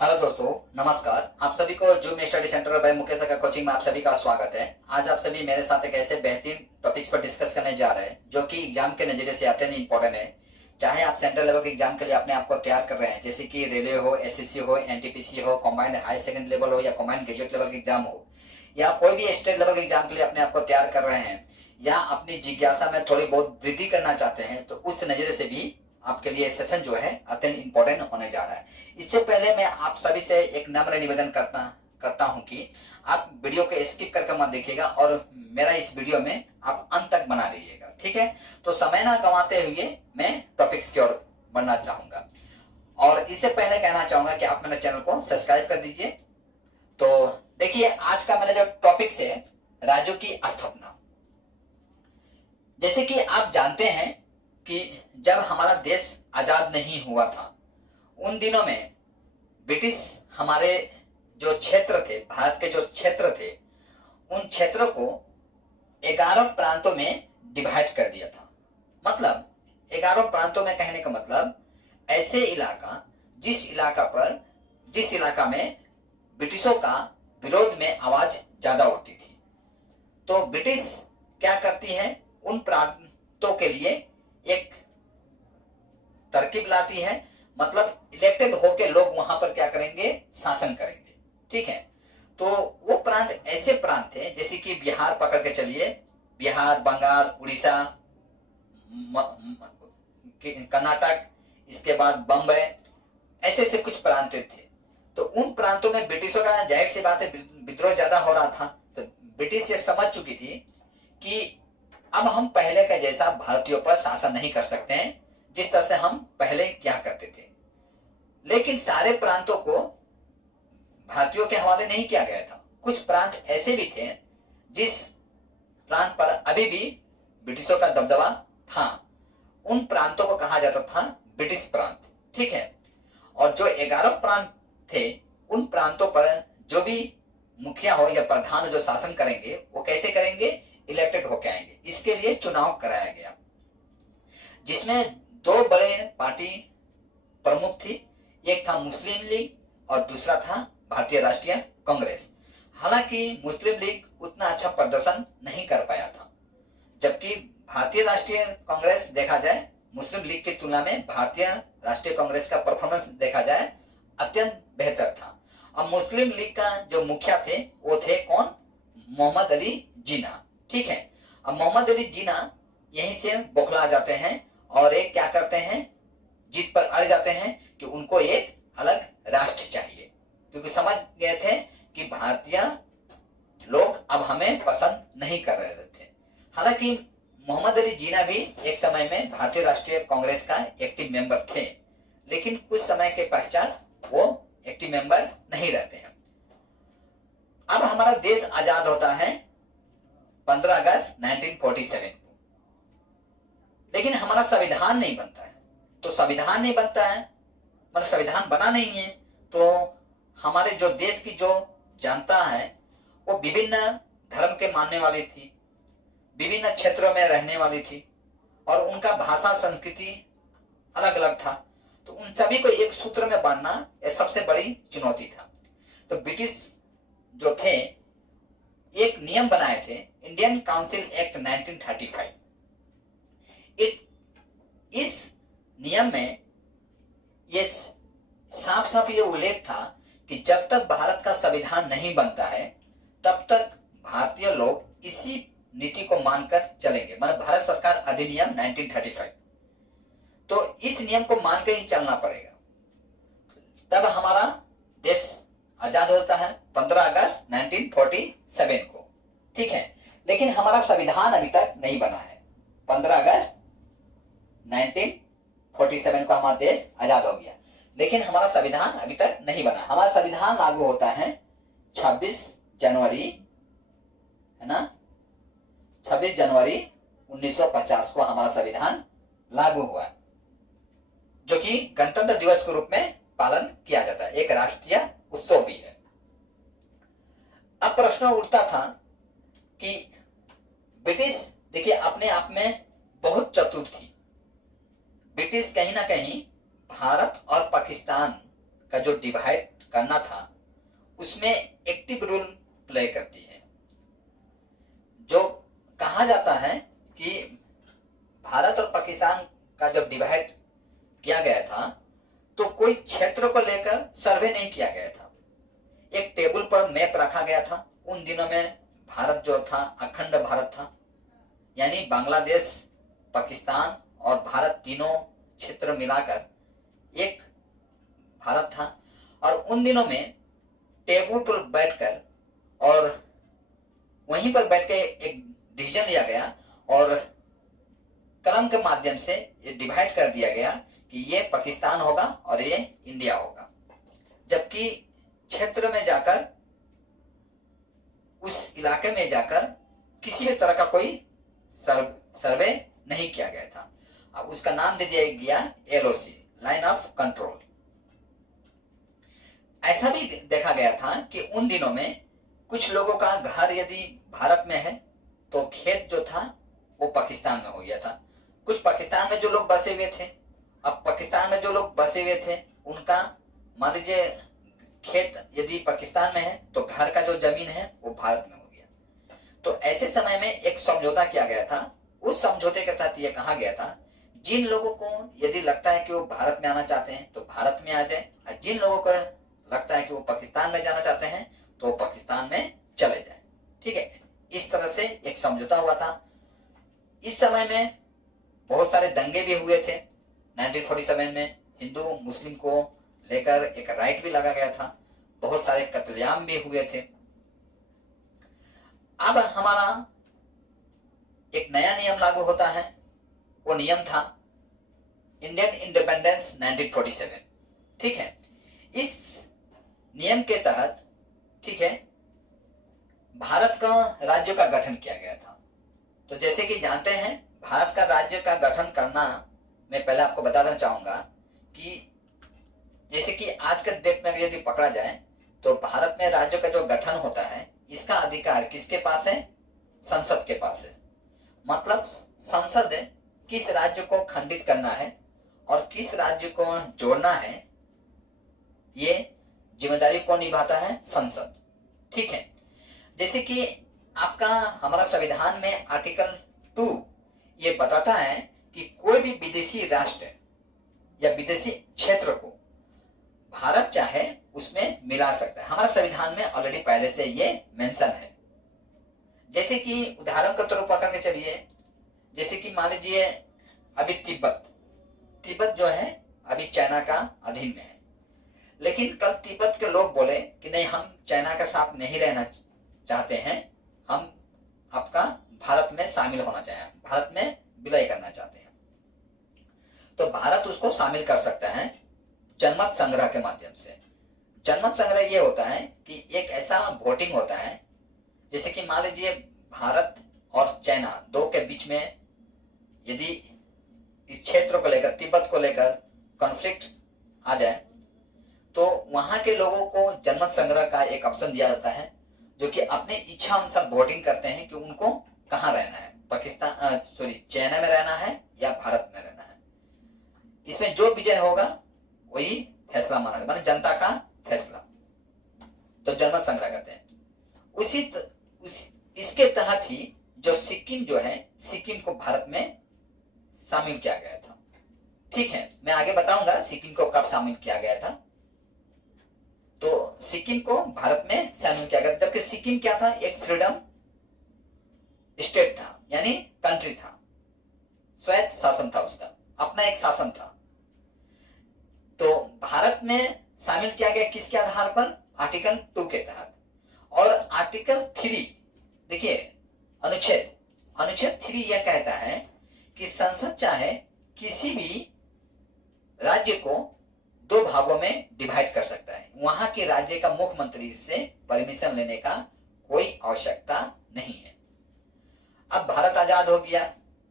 Hello दोस्तों, नमस्कार। आप सभी को zoom study centre by Mukesh का कोचिंग में आप सभी का स्वागत है। आज आप सभी मेरे साथ एक ऐसे बेहतरीन टॉपिक्स पर डिस्कस करने जा रहे हैं जो कि एग्जाम के नजरिए से अत्यंत इंपॉर्टेंट है। चाहे आप सेंट्रल लेवल के एग्जाम के लिए अपने आप को तैयार कर रहे हैं, जैसे कि रेलवे हो, एसएससी हो, एनटीपीसी हो, कॉम्बाइंड हाई सेकेंडरी लेवल हो या कॉम्बाइंड ग्रेजुएट लेवल के एग्जाम हो, या कोई भी स्टेट लेवल के एग्जाम के लिए अपने आप को तैयार कर रहे हैं, या अपनी जिज्ञासा में थोड़ी बहुत वृद्धि करना चाहते हैं, तो उस नजरिए से भी आपके लिए सेशन जो है अत्यंत इंपॉर्टेंट होने जा रहा है। इससे पहले मैं आप सभी से एक नम्र निवेदन करता हूं कि आप वीडियो को स्किप करके मत देखिएगा और मेरा इस वीडियो में आप अंत तक बना लीजिएगा, ठीक है। तो समय ना गंवाते हुए मैं टॉपिक्स की ओर बढ़ना चाहूंगा और इससे पहले कहना चाहूंगा कि आप मेरे चैनल को सब्सक्राइब कर दीजिए। तो देखिए, आज का मेरा जो टॉपिक्स है, राज्यों की स्थापना। जैसे कि आप जानते हैं कि जब हमारा देश आजाद नहीं हुआ था, उन दिनों में ब्रिटिश हमारे जो क्षेत्र थे, भारत के जो क्षेत्र थे, उन क्षेत्रों को 11 प्रांतों में डिवाइड कर दिया था। मतलब 11 प्रांतों में कहने का मतलब ऐसे इलाका जिस इलाका में ब्रिटिशों का विरोध में आवाज ज्यादा होती थी, तो ब्रिटिश क्या करती है, उन प्रांतों के लिए एक तरकीब लाती है। मतलब इलेक्टेड होके लोग वहां पर क्या करेंगे, शासन करेंगे, ठीक है। तो वो प्रांत ऐसे प्रांत थे जैसे कि बिहार पकड़ के चलिए, बिहार, बंगाल, उड़ीसा, कर्नाटक, इसके बाद बम्बई, ऐसे ऐसे कुछ प्रांत थे। तो उन प्रांतों में ब्रिटिशों का जाहिर सी बात है विद्रोह ज्यादा हो रहा था। तो ब्रिटिश ये समझ चुकी थी कि अब हम पहले का जैसा भारतीयों पर शासन नहीं कर सकते हैं जिस तरह से हम पहले क्या करते थे। लेकिन सारे प्रांतों को भारतीयों के हवाले नहीं किया गया था। कुछ प्रांत ऐसे भी थे जिस प्रांत पर अभी भी ब्रिटिशों का दबदबा था। उन प्रांतों को कहा जाता था ब्रिटिश प्रांत, ठीक है। और जो 11 प्रांत थे, उन प्रांतों पर जो भी मुखिया हो या प्रधान जो शासन करेंगे, वो कैसे करेंगे, इलेक्टेड होकर आएंगे। इसके लिए चुनाव कराया गया, जिसमें 2 बड़े पार्टी प्रमुख थी। एक था मुस्लिम लीग और दूसरा था भारतीय राष्ट्रीय कांग्रेस। हालांकि मुस्लिम लीग उतना अच्छा प्रदर्शन नहीं कर पाया था, जबकि भारतीय राष्ट्रीय कांग्रेस देखा जाए, मुस्लिम लीग की तुलना में भारतीय राष्ट्रीय कांग्रेस का परफॉर्मेंस देखा जाए अत्यंत बेहतर था। अब मुस्लिम लीग का जो मुखिया थे वो थे कौन, मोहम्मद अली जिन्ना, ठीक है। अब मोहम्मद अली जिन्ना यहीं से बौखला जाते हैं और एक क्या करते हैं, जीत पर अड़ जाते हैं कि उनको एक अलग राष्ट्र चाहिए, क्योंकि समझ गए थे कि भारतीय लोग अब हमें पसंद नहीं कर रहे थे। हालांकि मोहम्मद अली जिन्ना भी एक समय में भारतीय राष्ट्रीय कांग्रेस का एक्टिव मेंबर थे, लेकिन कुछ समय के पश्चात वो एक्टिव मेंबर नहीं रहते हैं। अब हमारा देश आजाद होता है 15 अगस्त 1947 को, लेकिन हमारा संविधान नहीं बनता है। तो संविधान नहीं बनता है, मतलब संविधान बना नहीं है, तो हमारे जो देश की जो जनता है वो विभिन्न धर्म के मानने वाली थी, विभिन्न क्षेत्रों में रहने वाली थी और उनका भाषा संस्कृति अलग अलग था। तो उन सभी को एक सूत्र में बांधना यह सबसे बड़ी चुनौती था। तो ब्रिटिश जो थे एक नियम बनाए थे, इंडियन काउंसिल एक्ट 1935। इस नियम में ये साफ साफ ये उल्लेख था कि जब तक भारत का संविधान नहीं बनता है तब तक भारतीय लोग इसी नीति को मानकर चलेंगे, मतलब भारत सरकार अधिनियम 1935। तो इस नियम को मानकर ही चलना पड़ेगा, तब हमारा देश आजाद होता है 15 अगस्त 1947 को, ठीक है। लेकिन हमारा संविधान अभी तक नहीं बना है। 15 अगस्त 1947 को हमारा देश आजाद हो गया, लेकिन हमारा संविधान अभी तक नहीं बना। हमारा संविधान लागू होता है 26 जनवरी, है ना, 26 जनवरी 1950 को हमारा संविधान लागू हुआ, जो कि गणतंत्र दिवस के रूप में पालन किया जाता है, एक राष्ट्रीय उत्सव भी है। अब प्रश्न उठता था कि ब्रिटिश देखिए अपने आप में बहुत चतुर थी। ब्रिटिश कहीं ना कहीं भारत और पाकिस्तान का जो डिवाइड करना था उसमें एक्टिव रोल प्ले करती है। जो कहा जाता है कि भारत और पाकिस्तान का जब डिवाइड किया गया था तो कोई क्षेत्र को लेकर सर्वे नहीं किया गया था, एक टेबल पर मैप रखा गया था। उन दिनों में भारत जो था अखंड भारत था, यानी बांग्लादेश, पाकिस्तान और भारत तीनों क्षेत्र मिलाकर एक भारत था। और उन दिनों में टेबल पर बैठकर और वहीं पर बैठ के एक डिसीजन लिया गया और कलम के माध्यम से ये डिवाइड कर दिया गया कि ये पाकिस्तान होगा और ये इंडिया होगा। जबकि क्षेत्र में जाकर, उस इलाके में जाकर किसी भी तरह का कोई सर्वे नहीं किया गया था। अब उसका नाम दे दिया गया LOC, लाइन ऑफ कंट्रोल। ऐसा भी देखा गया था कि उन दिनों में कुछ लोगों का घर यदि भारत में है तो खेत जो था वो पाकिस्तान में हो गया था। कुछ पाकिस्तान में जो लोग बसे हुए थे, अब पाकिस्तान में जो लोग बसे हुए थे उनका मान लीजिए खेत यदि पाकिस्तान में है तो घर का जो जमीन है वो भारत में हो गया। तो ऐसे समय में एक समझौता किया गया था। उस समझौते के तहत यह कहा गया था जिन लोगों को यदि लगता है कि वो भारत में आना चाहते हैं तो भारत में आ जाए, और जिन लोगों को लगता है कि वो पाकिस्तान में जाना चाहते हैं तो वो पाकिस्तान में चले जाए। ठीक है, इस तरह से एक समझौता हुआ था। इस समय में बहुत सारे दंगे भी हुए थे। 1947 में हिंदू मुस्लिम को लेकर एक राइट भी लगा गया था, बहुत सारे कत्लेआम भी हुए थे। अब हमारा एक नया नियम लागू होता है, वो नियम था इंडियन इंडिपेंडेंस 1947। ठीक है, इस नियम के तहत, ठीक है, भारत का राज्य का गठन किया गया था। तो जैसे कि जानते हैं भारत का राज्य का गठन करना, मैं पहले आपको बता देना चाहूंगा कि जैसे कि आज के डेट में यदि पकड़ा जाए तो भारत में राज्य का जो गठन होता है इसका अधिकार किसके पास है? संसद के पास है। मतलब संसद किस राज्य को खंडित करना है और किस राज्य को जोड़ना है, ये जिम्मेदारी कौन निभाता है? संसद। ठीक है, जैसे कि आपका हमारा संविधान में आर्टिकल 2 ये बताता है कि कोई भी विदेशी राष्ट्र या विदेशी क्षेत्र को भारत चाहे उसमें मिला सकता है। हमारा संविधान में ऑलरेडी पहले से ये मेंशन है। जैसे कि उदाहरण के तौर पर पकड़ के चलिए, जैसे कि मान लीजिए अभी तिब्बत जो है अभी चाइना का अधीन में है, लेकिन कल तिब्बत के लोग बोले कि नहीं, हम चाइना के साथ नहीं रहना चाहते हैं, हम आपका भारत में शामिल होना चाहें, भारत में विलय करना चाहते हैं, तो भारत उसको शामिल कर सकता है जनमत संग्रह के माध्यम से। जनमत संग्रह ये होता है कि एक ऐसा वोटिंग होता है, जैसे कि मान लीजिए भारत और चाइना दो के बीच में यदि इस क्षेत्र को लेकर, तिब्बत को लेकर कॉन्फ्लिक्ट आ जाए तो वहां के लोगों को जनमत संग्रह का एक ऑप्शन दिया जाता है, जो कि अपने इच्छा अनुसार वोटिंग करते हैं कि उनको कहाँ रहना है, चाइना में रहना है या भारत में रहना है। इसमें जो विजय होगा वही फैसला माना, माने जनता का फैसला, तो जनमत संग्रह कहते हैं। इसके तहत ही जो सिक्किम जो है, सिक्किम को भारत में शामिल किया गया था। ठीक है, मैं आगे बताऊंगा सिक्किम को कब शामिल किया गया था। तो सिक्किम को भारत में शामिल किया गया, जबकि सिक्किम क्या था? एक फ्रीडम स्टेट था, यानी कंट्री था, स्वायत्त शासन था, उसका अपना एक शासन था। तो भारत में शामिल किया गया किसके आधार पर? आर्टिकल 2 के तहत। और आर्टिकल 3 देखिए, अनुच्छेद 3 यह कहता है कि संसद चाहे किसी भी राज्य को 2 भागों में डिवाइड कर सकता है। वहां के राज्य का मुख्यमंत्री से परमिशन लेने का कोई आवश्यकता नहीं है। अब भारत आजाद हो गया,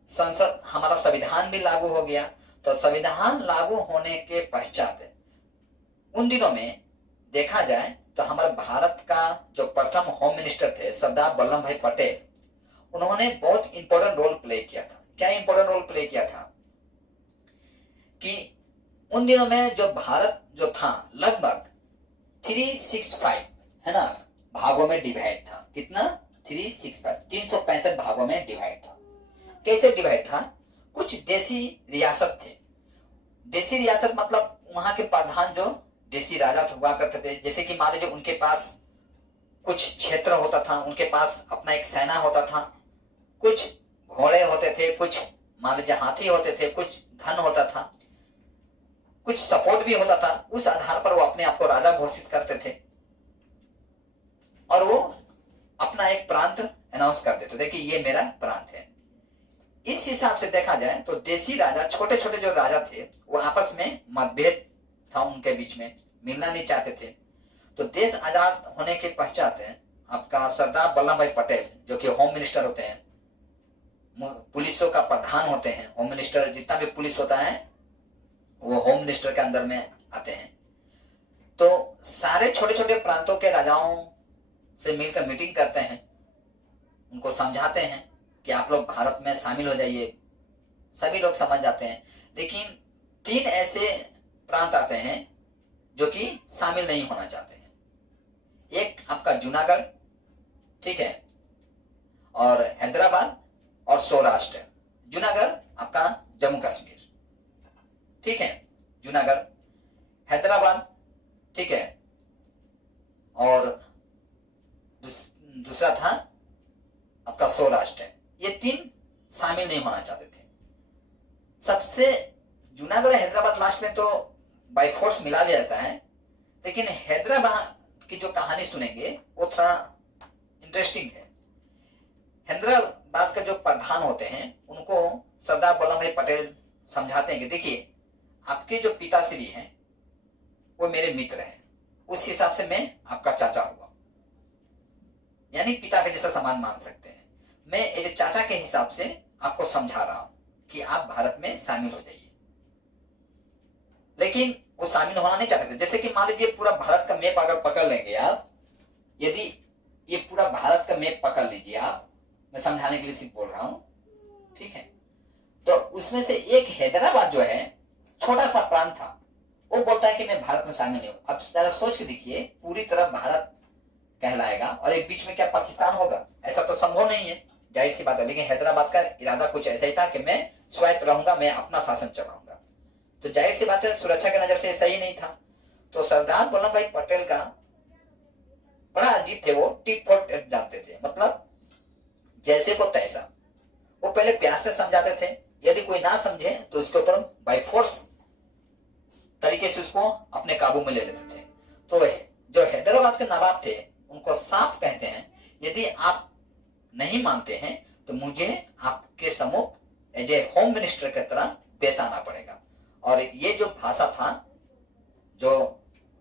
संसद, हमारा संविधान भी लागू हो गया। तो संविधान लागू होने के पश्चात उन दिनों में देखा जाए तो हमारे भारत का जो प्रथम होम मिनिस्टर थे सरदार वल्लभ भाई पटेल, उन्होंने बहुत इंपॉर्टेंट रोल प्ले किया था। क्या इंपॉर्टेंट रोल प्ले किया था? कि उन दिनों में जो भारत जो था लगभग 365 है ना भागों में डिवाइड था। कितना? 365, 365 भागों में डिवाइड था। कैसे डिवाइड था? कुछ देसी रियासत थे। देसी रियासत मतलब वहां के प्रधान जो देसी राजा हुआ करते थे, जैसे कि मान लीजिए उनके पास कुछ क्षेत्र होता था, उनके पास अपना एक सेना होता था, कुछ घोड़े होते थे, कुछ मान लीजिए हाथी होते थे, कुछ धन होता था, कुछ सपोर्ट भी होता था। उस आधार पर वो अपने आप को राजा घोषित करते थे और वो अपना एक प्रांत अनाउंस कर देते थे कि ये मेरा प्रांत है। इस हिसाब से देखा जाए तो देसी राजा, छोटे छोटे जो राजा थे, वो आपस में मतभेद था, उनके बीच में मिलना नहीं चाहते थे। तो देश आजाद होने के पश्चात आपका सरदार वल्लभ भाई पटेल, जो कि होम मिनिस्टर होते हैं, पुलिसों का प्रधान होते हैं, होम मिनिस्टर, जितना भी पुलिस होता है वो होम मिनिस्टर के अंदर में आते हैं। तो सारे छोटे छोटे प्रांतों के राजाओं से मिलकर मीटिंग करते हैं, उनको समझाते हैं कि आप लोग भारत में शामिल हो जाइए। सभी लोग समझ जाते हैं, लेकिन 3 ऐसे प्रांत आते हैं जो कि शामिल नहीं होना चाहते हैं। एक आपका जूनागढ़, ठीक है, और हैदराबाद और सौराष्ट्र। जूनागढ़ आपका जम्मू कश्मीर, ठीक है, जूनागढ़, हैदराबाद, ठीक है, और दूसरा था आपका सौराष्ट्र। ये 3 शामिल नहीं होना चाहते थे। सबसे जूनागढ़ हैदराबाद लास्ट में तो बाय फोर्स मिला लिया जाता है, लेकिन हैदराबाद की जो कहानी सुनेंगे वो थोड़ा इंटरेस्टिंग है। हैदराबाद का जो प्रधान होते हैं उनको सरदार वल्लभ भाई पटेल समझाते हैं कि देखिए, आपके जो पिताश्री हैं वो मेरे मित्र हैं, उस हिसाब से मैं आपका चाचा हुआ, यानी पिता के जैसा समान मान सकते हैं। मैं एक चाचा के हिसाब से आपको समझा रहा हूं कि आप भारत में शामिल हो जाइए। लेकिन वो शामिल होना नहीं चाहते थे। जैसे कि मान लीजिए पूरा भारत का मैप अगर पकड़ लेंगे आप, यदि ये पूरा भारत का मैप पकड़ लीजिए आप, मैं समझाने के लिए सिर्फ बोल रहा हूं, ठीक है, तो उसमें से एक हैदराबाद जो है, छोटा सा प्रांत था, वो बोलता है कि मैं भारत में शामिल नहीं हूं। अब जरा सोच के देखिए, पूरी तरह भारत कहलाएगा और एक बीच में क्या पाकिस्तान होगा? ऐसा तो संभव नहीं है, जाहिर सी बात है। लेकिन हैदराबाद का इरादा कुछ ऐसा ही था कि मैं स्वायत्त रहूंगा, मैं अपना शासन चलाऊंगा। तो जाहिर सी बात है, सुरक्षा की नजर से सही नहीं था। तो सरदार वल्लभ भाई पटेल का बड़ा अजीब थे, वो टिट फॉर टैट जानते थे, मतलब जैसे को तैसा। वो पहले प्यार से समझाते थे, यदि कोई ना समझे तो उसके ऊपर बाय फोर्स तरीके से उसको अपने काबू में ले लेते थे। तो जो हैदराबाद के नवाब थे उनको साफ कहते हैं, यदि आप नहीं मानते हैं तो मुझे आपके सम्मुख एज ए होम मिनिस्टर की तरह पेश आना पड़ेगा। और ये जो भाषा था जो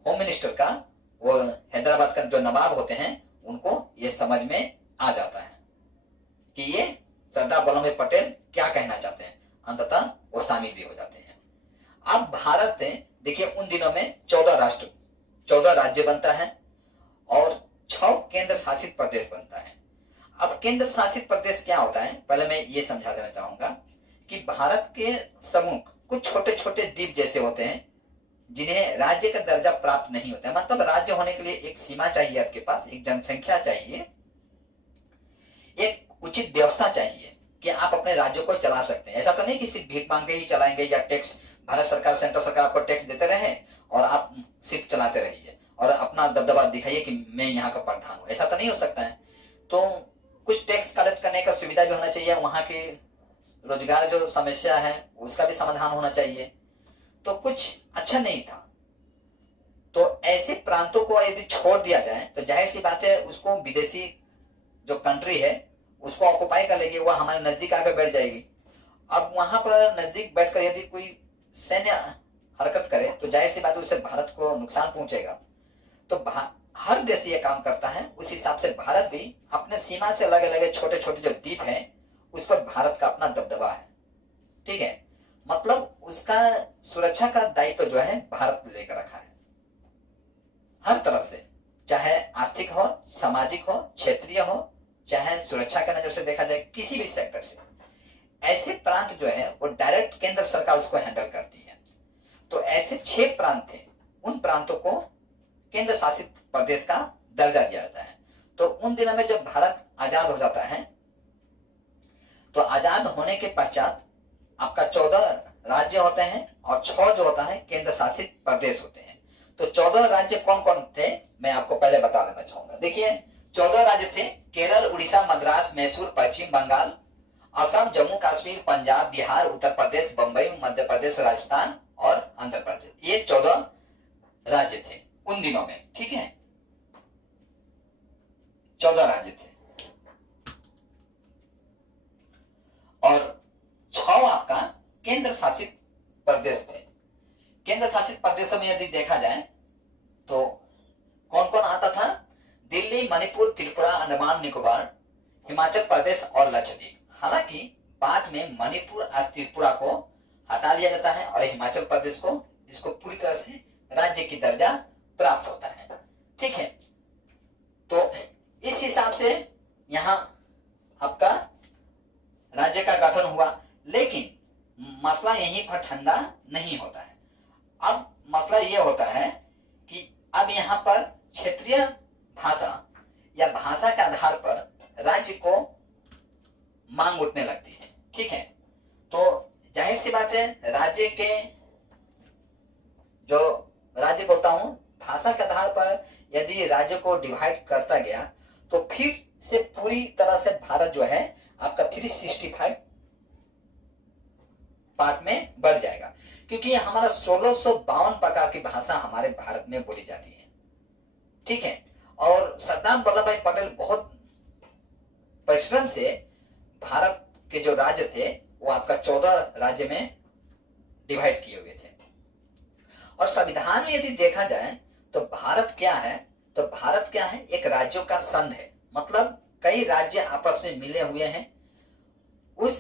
होम मिनिस्टर का, वो हैदराबाद का जो नवाब होते हैं उनको ये समझ में आ जाता है कि ये सरदार वल्लभ भाई पटेल क्या कहना चाहते हैं। अंततः वो शामिल भी हो जाते हैं। अब भारत में देखिए, उन दिनों में 14 राज्य बनता है और 6 केंद्र शासित प्रदेश बनता है। अब केंद्र शासित प्रदेश क्या होता है, पहले मैं ये समझा देना चाहूंगा कि भारत के सम्मुख कुछ छोटे छोटे द्वीप जैसे होते हैं जिन्हें राज्य का दर्जा प्राप्त नहीं होता है। मतलब राज्य होने के लिए एक सीमा चाहिए, आपके पास एक जनसंख्या चाहिए, एक उचित व्यवस्था चाहिए कि आप अपने राज्यों को चला सकते हैं। ऐसा तो नहीं कि सिर्फ भीख मांग के ही चलाएंगे या टैक्स, भारत सरकार, सेंट्रल सरकार आपको टैक्स देते रहे और आप सिर्फ चलाते रहिए और अपना दबदबा दिखाइए कि मैं यहाँ का प्रधान हूँ। ऐसा तो नहीं हो सकता है। तो कुछ टैक्स कलेक्ट करने का सुविधा भी होना चाहिए, वहां की रोजगार जो समस्या है उसका भी समाधान होना चाहिए। तो कुछ अच्छा नहीं था। तो ऐसे प्रांतों को यदि छोड़ दिया जाए तो जाहिर सी बात है उसको विदेशी जो कंट्री है उसको ऑक्युपाई कर लेगी, वह हमारे नजदीक आकर बैठ जाएगी। अब वहां पर नजदीक बैठकर यदि कोई सैन्य हरकत करे तो जाहिर सी बात है उससे भारत को नुकसान पहुंचेगा। तो हर देश ये काम करता है, उस हिसाब से भारत भी अपने सीमा से लगे लगे छोटे छोटे जो द्वीप हैं उस पर भारत का अपना दबदबा है, ठीक है। मतलब उसका सुरक्षा का दायित्व जो है भारत लेकर रखा है हर तरह से, चाहे आर्थिक हो, सामाजिक हो, क्षेत्रीय हो, चाहे सुरक्षा की नजर से देखा जाए किसी भी सेक्टर से। ऐसे प्रांत जो है वो डायरेक्ट केंद्र सरकार उसको हैंडल करती है। तो ऐसे 6 प्रांत थे, उन प्रांतों को केंद्र शासित प्रदेश का दर्जा दिया जाता है। तो उन दिनों में जब भारत आजाद हो जाता है, तो आजाद होने के पश्चात आपका 14 राज्य होते हैं और 6 जो होता है केंद्र शासित प्रदेश होते हैं। तो 14 राज्य कौन कौन थे मैं आपको पहले बता देना चाहूंगा। देखिए 14 राज्य थे केरल, उड़ीसा, मद्रास, मैसूर, पश्चिम बंगाल, असम, जम्मू कश्मीर, पंजाब, बिहार, उत्तर प्रदेश, बंबई, मध्य प्रदेश, राजस्थान और आंध्र प्रदेश। ये 14 राज्य थे उन दिनों में, ठीक है, 14 राज्य थे। और 6 आपका केंद्र शासित प्रदेश थे। केंद्र शासित प्रदेशों में यदि देखा जाए तो कौन कौन आता था? दिल्ली, मणिपुर, त्रिपुरा, अंडमान निकोबार, हिमाचल प्रदेश और लक्षद्वीप। हालांकि बाद में मणिपुर और त्रिपुरा को हटा लिया जाता है और हिमाचल प्रदेश को इसको पूरी तरह से राज्य की दर्जा प्राप्त होता है, ठीक है। तो इस हिसाब से यहां आपका राज्य का गठन हुआ। लेकिन मसला यहीं पर ठंडा नहीं होता है। अब मसला यह होता है कि अब यहां पर क्षेत्रीय भाषा या भाषा के आधार पर राज्य को मांग उठने लगती है, ठीक है। तो जाहिर सी बात है राज्य के जो राज्य बोलता हूं भाषा के आधार पर यदि राज्य को डिवाइड करता गया तो फिर से पूरी तरह से भारत जो है आपका 365 पार्ट में बढ़ जाएगा, क्योंकि हमारा 1652 प्रकार की भाषा हमारे भारत में बोली जाती है, ठीक है। और सरदार वल्लभ भाई पटेल बहुत परिश्रम से भारत के जो राज्य थे वो आपका 14 राज्य में डिवाइड किए हुए थे। और संविधान में यदि देखा जाए तो भारत क्या है? तो भारत क्या है? एक राज्यों का संघ है, मतलब कई राज्य आपस में मिले हुए हैं, उस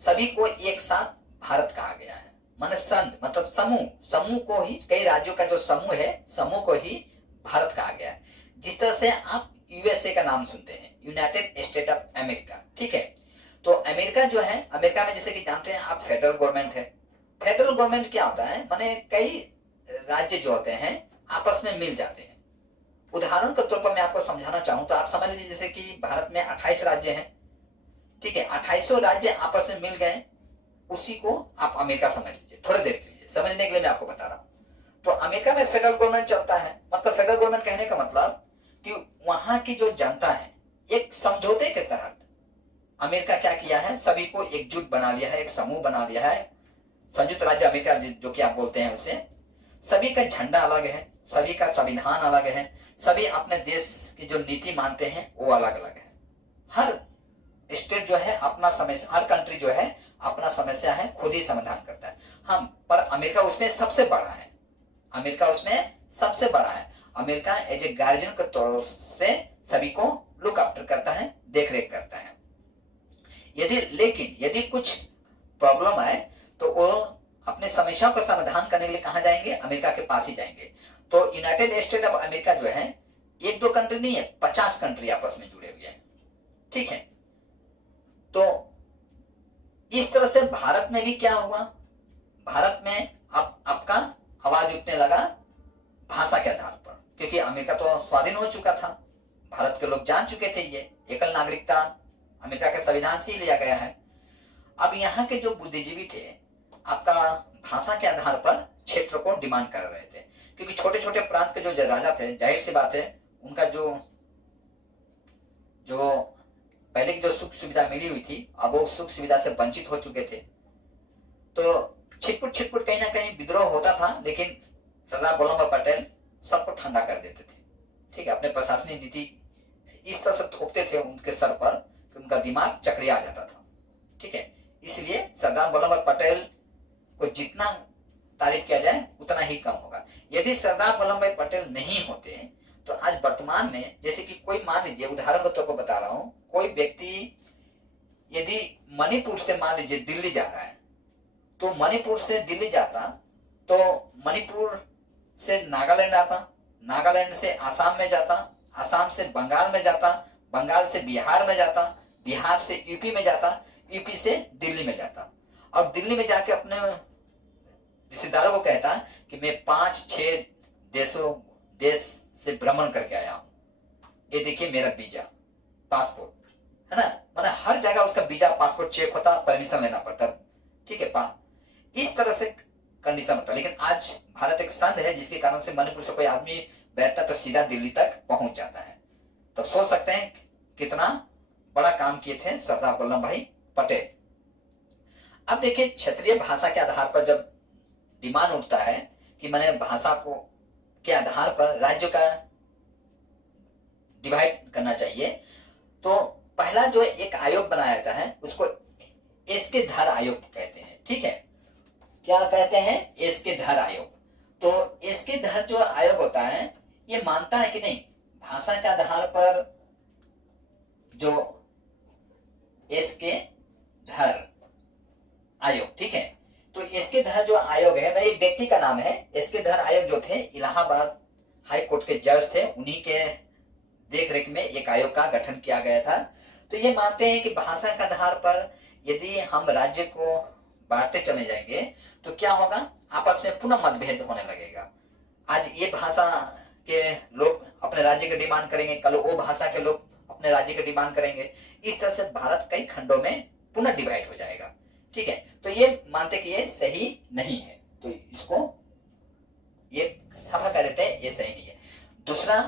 सभी को एक साथ भारत कहा गया है। माने संघ मतलब समूह को ही, कई राज्यों का जो समूह है, समूह को ही भारत कहा गया है। जिस तरह से आप यूएसए का नाम सुनते हैं, यूनाइटेड स्टेट ऑफ अमेरिका, ठीक है। तो अमेरिका जो है, अमेरिका में जैसे कि जानते हैं आप फेडरल गवर्नमेंट है। फेडरल गवर्नमेंट क्या होता है? माने कई राज्य जो होते हैं आपस में मिल जाते हैं। उदाहरण के तौर पर मैं आपको समझाना चाहूं तो आप समझ लीजिए जैसे कि भारत में 28 राज्य हैं, ठीक है। 28 राज्य आपस में मिल गए, उसी को आप अमेरिका समझ लीजिए। थोड़ी देर के लिए समझने के लिए मैं आपको बता रहा हूं। तो अमेरिका में फेडरल गवर्नमेंट चलता है, मतलब फेडरल गवर्नमेंट कहने का मतलब कि वहां की जो जनता है एक समझौते के तहत अमेरिका क्या किया है, सभी को एकजुट बना लिया है, एक समूह बना लिया है, संयुक्त राज्य अमेरिका जो कि आप बोलते हैं उसे। सभी का झंडा अलग है, सभी का संविधान अलग है, सभी अपने देश की जो नीति मानते हैं वो अलग अलग है। हर स्टेट जो है अपना समस्या, हर कंट्री जो है अपना समस्या है खुद ही समाधान करता है। हम पर अमेरिका उसमें सबसे बड़ा है, अमेरिका उसमें सबसे बड़ा है। अमेरिका एज ए गार्जियन के तौर से सभी को लुक आफ्टर करता है, देख रेख करता है। लेकिन यदि कुछ प्रॉब्लम आए तो वो अपने समस्याओं का समाधान करने के लिए कहां जाएंगे? अमेरिका के पास ही जाएंगे। तो यूनाइटेड स्टेट ऑफ अमेरिका जो है एक दो कंट्री नहीं है, 50 कंट्री आपस में जुड़े हुए हैं, ठीक है। तो इस तरह से भारत में भी क्या हुआ? भारत में अब आपका आवाज उठने लगा भाषा के आधार पर, क्योंकि अमेरिका तो स्वाधीन हो चुका था, भारत के लोग जान चुके थे ये एकल नागरिकता अमेरिका के संविधान से ही लिया गया है। अब यहाँ के जो बुद्धिजीवी थे आपका भाषा के आधार पर क्षेत्र को डिमांड कर रहे थे, क्योंकि छोटे छोटे प्रांत के जो राजा थे, जाहिर सी बात है उनका जो पहले की जो सुख सुविधा मिली हुई थी अब वो सुख सुविधा से वंचित हो चुके थे। तो छिटपुट कहीं ना कहीं विद्रोह होता था, लेकिन सरदार वल्लभ भाई पटेल सबको ठंडा कर देते थे, ठीक है। अपने प्रशासनिक नीति इस तरह से थोपते थे उनके सर पर कि उनका दिमाग चकरिया जाता था, ठीक है। इसलिए सरदार वल्लभ भाई पटेल को जितना तारीफ किया जाए उतना ही कम होगा। यदि सरदार वल्लभ भाई पटेल नहीं होते तो आज वर्तमान में जैसे कि कोई मान लीजिए, उदाहरण के तौर पर बता रहा हूं, कोई व्यक्ति यदि मणिपुर से मान लीजिए दिल्ली जा रहा है, तो मणिपुर से दिल्ली जाता तो मणिपुर से नागालैंड आता, नागालैंड से आसाम में जाता, आसाम से बंगाल में जाता, बंगाल से बिहार में जाता, बिहार से यूपी में जाता, यूपी से दिल्ली में जाता, और दिल्ली में जाके अपने रिश्तेदारों को कहता कि मैं 5-6 देश से भ्रमण करके आया हूं, ये देखिए मेरा वीजा, पासपोर्ट, है ना, मतलब हर जगह उसका वीजा पासपोर्ट चेक होता, परमिशन लेना पड़ता, ठीक है, इस तरह से कंडीशन होता। लेकिन आज भारत एक संघ है जिसके कारण से मणिपुर से कोई आदमी बैठता तो सीधा दिल्ली तक पहुंच जाता है। तो सोच सकते हैं कितना बड़ा काम किए थे सरदार वल्लभ भाई पटेल। अब देखिए क्षेत्रीय भाषा के आधार पर जब डिमांड उठता है कि मैंने भाषा को के आधार पर राज्य का डिवाइड करना चाहिए, तो पहला जो एक आयोग बनाया जाता है उसको एसके धर आयोग कहते हैं, ठीक है, क्या कहते हैं, एसके धर आयोग। तो एसके धर जो आयोग होता है ये मानता है कि नहीं, भाषा के आधार पर जो एसके धर आयोग, ठीक है, तो एसके धर जो आयोग है, एक व्यक्ति का नाम है, एसके धर आयोग जो थे इलाहाबाद हाई कोर्ट के जज थे, उन्हीं के देखरेख में एक आयोग का गठन किया गया था। तो ये मानते हैं कि भाषा के आधार पर यदि हम राज्य को बांटते चले जाएंगे तो क्या होगा, आपस में पुनः मतभेद होने लगेगा। आज ये भाषा के लोग अपने राज्य की डिमांड करेंगे, कल वो भाषा के लोग अपने राज्य की डिमांड करेंगे, इस तरह से भारत कई खंडों में पुनः डिवाइड हो जाएगा, ठीक है। तो ये मानते कि ये सही नहीं है, तो इसको ये सफा कर देते हैं, ये सही नहीं है। दूसरा,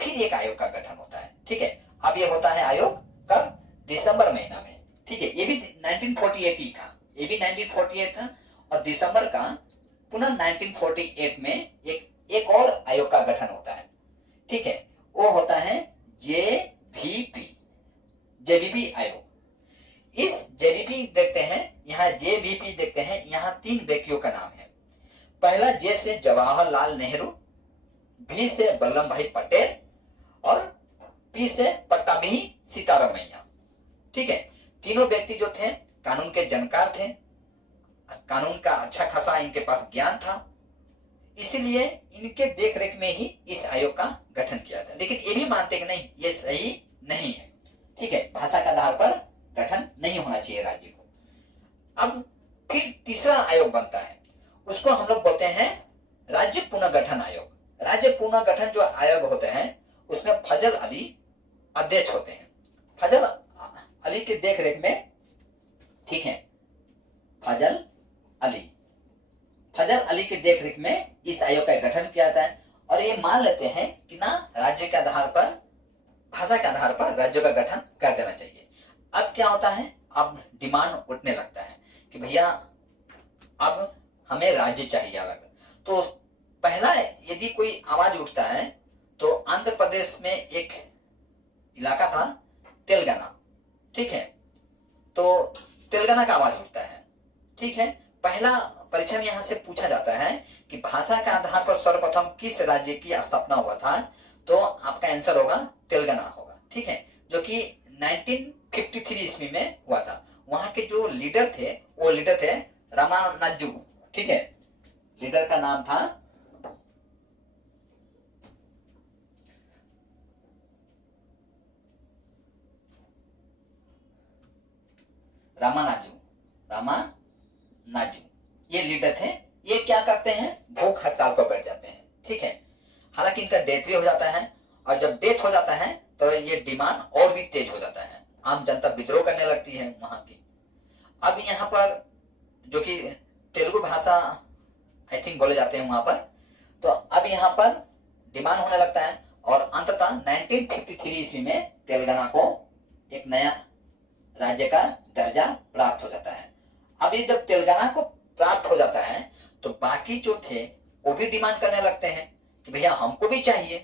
फिर एक आयोग का गठन होता है, ठीक है। अब ये होता है आयोग कब, दिसंबर महीना में, ठीक है, ये भी 1948 ही था, ये भी 1948 था, और दिसंबर का पुनः 1948 में एक और आयोग का गठन होता है, ठीक है, वो होता है जेबीपी आयोग। इस जेबीपी देखते हैं, यहाँ जेबीपी देखते हैं, यहाँ 3 व्यक्तियों का नाम है। पहला जे से जवाहरलाल नेहरू, बी से वल्लभ भाई पटेल और पी से पट्टाभी सीतारामैया, ठीक है। तीनों व्यक्ति जो थे कानून के जानकार थे, कानून का अच्छा खासा इनके पास ज्ञान था, इसलिए इनके देखरेख में ही इस आयोग का गठन किया था। लेकिन ये भी मानते कि नहीं, ये सही नहीं है, ठीक है, भाषा के आधार पर गठन नहीं होना चाहिए राज्य को। अब फिर तीसरा आयोग बनता है, उसको हम लोग बोलते हैं राज्य पुनर्गठन आयोग। राज्य पुनर्गठन जो आयोग होते हैं उसमें फजल अली अध्यक्ष होते हैं। फजल अली के देखरेख में, ठीक है, फजल अली के देखरेख में इस आयोग का गठन किया जाता है, और ये मान लेते हैं कि ना राज्य के आधार पर, भाषा के आधार पर राज्य का गठन कर देना चाहिए। अब क्या होता है, अब डिमांड उठने लगता है कि भैया अब हमें राज्य चाहिए अलग। तो पहला यदि कोई आवाज उठता है तो आंध्र प्रदेश में एक इलाका था तेलंगाना, ठीक है, तो तेलंगाना का आवाज उठता है, ठीक है। पहला परीक्षा में यहां से पूछा जाता है कि भाषा के आधार पर सर्वप्रथम किस राज्य की स्थापना हुआ था, तो आपका आंसर होगा तेलंगाना होगा, ठीक है, जो कि 1953 ईस्वी में हुआ था। वहां के जो लीडर थे वो लीडर थे रामानाजू, ठीक है, लीडर का नाम था रामानाजू, ये लीडर थे। ये क्या करते हैं, भूख हड़ताल पर बैठ जाते हैं, ठीक है। हालांकि इनका डेथ भी हो जाता है, और जब डेथ हो जाता है तो ये डिमांड और भी तेज हो जाता है, आम जनता विद्रोह करने लगती है वहां की। अब यहाँ पर जो कि तेलुगु भाषा आई थिंक बोले जाते हैं वहां पर, तो अब यहाँ पर डिमांड होने लगता है, और अंततः 1953 ईस्वी में तेलंगाना को एक नया राज्य का दर्जा प्राप्त हो जाता है। अब ये जब तेलंगाना को प्राप्त हो जाता है तो बाकी जो थे वो भी डिमांड करने लगते हैं कि भैया हमको भी चाहिए,